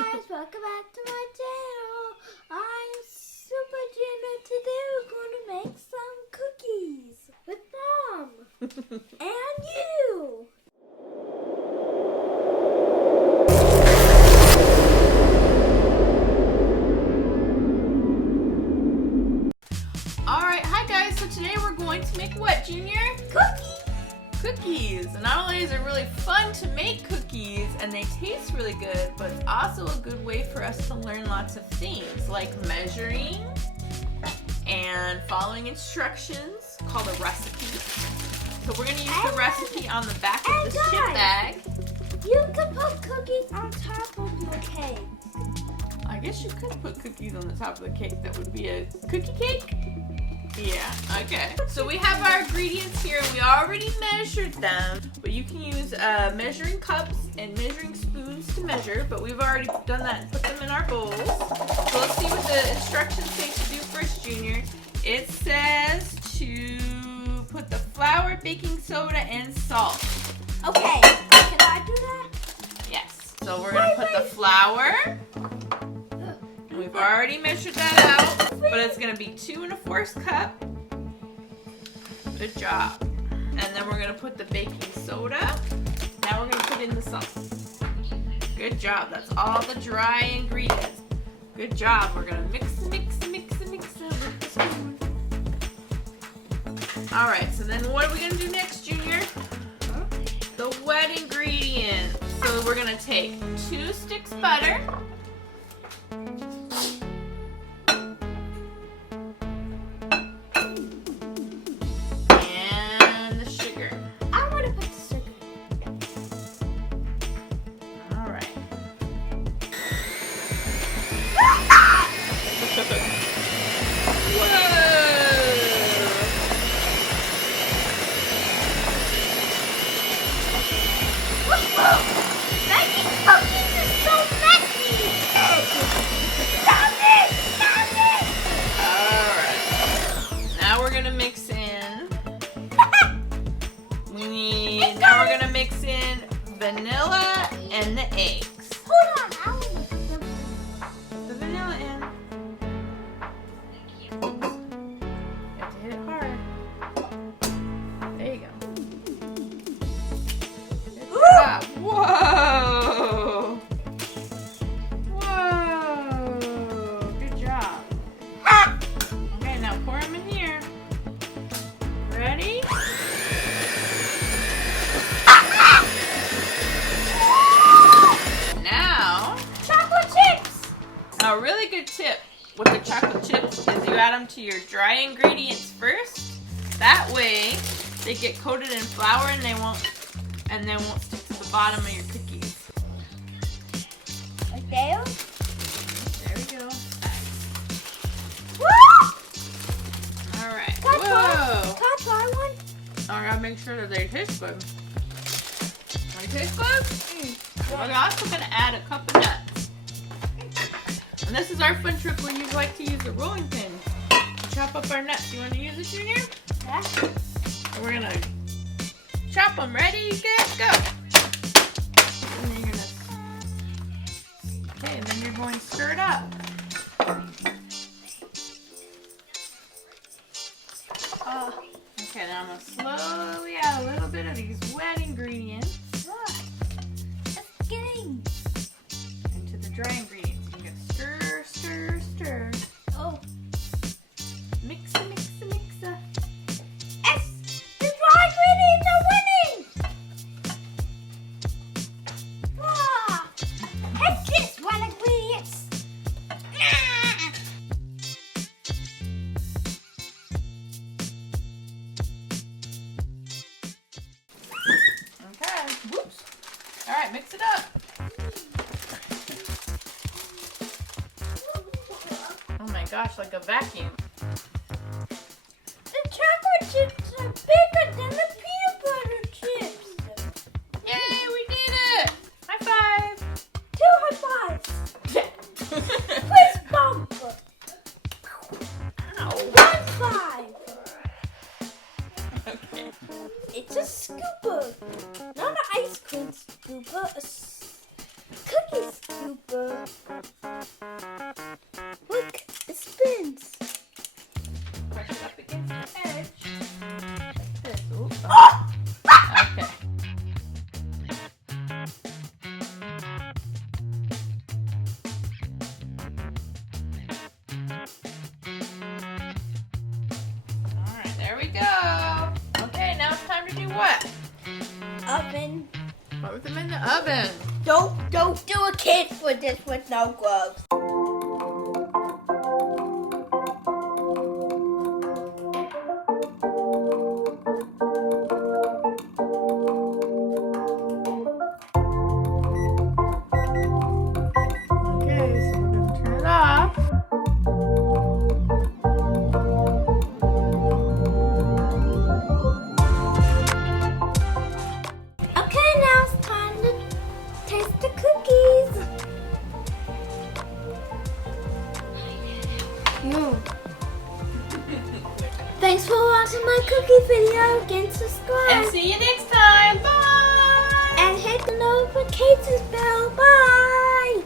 guys, welcome back to my channel. I'm Super Gina. Today we're going to make some cookies with Mom and you. Alright, hi guys, so today we're going to make what, Junior? Cookies. And not only is it really fun to make cookies and they taste really good, but it's also a good way for us to learn lots of things like measuring and following instructions called a recipe. So we're going to use the recipe on the back of this chip bag. You can put cookies on top of your cake. I guess you could put cookies on the top of the cake. That would be a cookie cake? Yeah, okay. So we have our ingredients here and we already measured them, but you can use measuring cups and measuring spoons to measure, but we've already done that and put them in our bowls. So let's see what the instructions say to do first, Junior. It says to put the flour, baking soda, and salt. Okay, can I do that? Yes. So we're going to put the flour. We've already measured that out, but it's going to be 2 1/4 cup. Good job. And then we're going to put the baking soda. Now we're going to put in the salt. Good job. That's all the dry ingredients. Good job. We're going to mix them with the spoon. Alright, so then what are we going to do next, Junior? The wet ingredients. So we're going to take 2 sticks butter. Now we're gonna mix in vanilla and the eggs. Hold on, I will mix the vanilla in. You have to hit it hard. There you go. Good job. Whoa! Whoa! Good job. Okay, now pour them in here. Ready? A really good tip with the chocolate chips is you add them to your dry ingredients first. That way they get coated in flour and they won't stick to the bottom of your cookies. Like there? There we go. Alright. Can Whoa! I try one? I gotta make sure that they taste good. They taste good? We're also gonna add a cup of nuts. And this is our fun trick where you like to use a rolling pin to chop up our nuts. You want to use it, Junior? Yeah. And we're going to chop them. Ready, get, go. And then okay, and then you're going to stir it up. Okay, then I'm going to slowly add a little bit of these wet ingredients into the dry ingredients. Stir. Oh. Mix. Yes! The dry ingredients are winning! Ah! Heck this wet ingredients! Okay. Whoops. All right, mix it up. Oh my gosh, like a vacuum. The chocolate chips are bigger than the peanut butter chips. Yay, we did it! High five! 2 high fives. Fist bump. Ow. 1 5. Okay. It's a scooper. Not an ice cream scooper, a cookie scooper. we go. Okay, now it's time to do what? Oven. Put them in the oven. Don't do a cake for this with no gloves. Okay, so we're gonna turn it off. Okay, now it's time to taste the cookies. Thanks for watching my cookie video. Again, subscribe. And see you next time. Bye. And hit the notifications bell. Bye.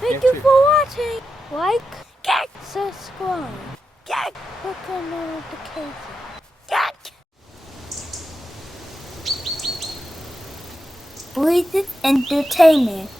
Thank you for watching. Like, subscribe, click on notifications. Breathe entertainment.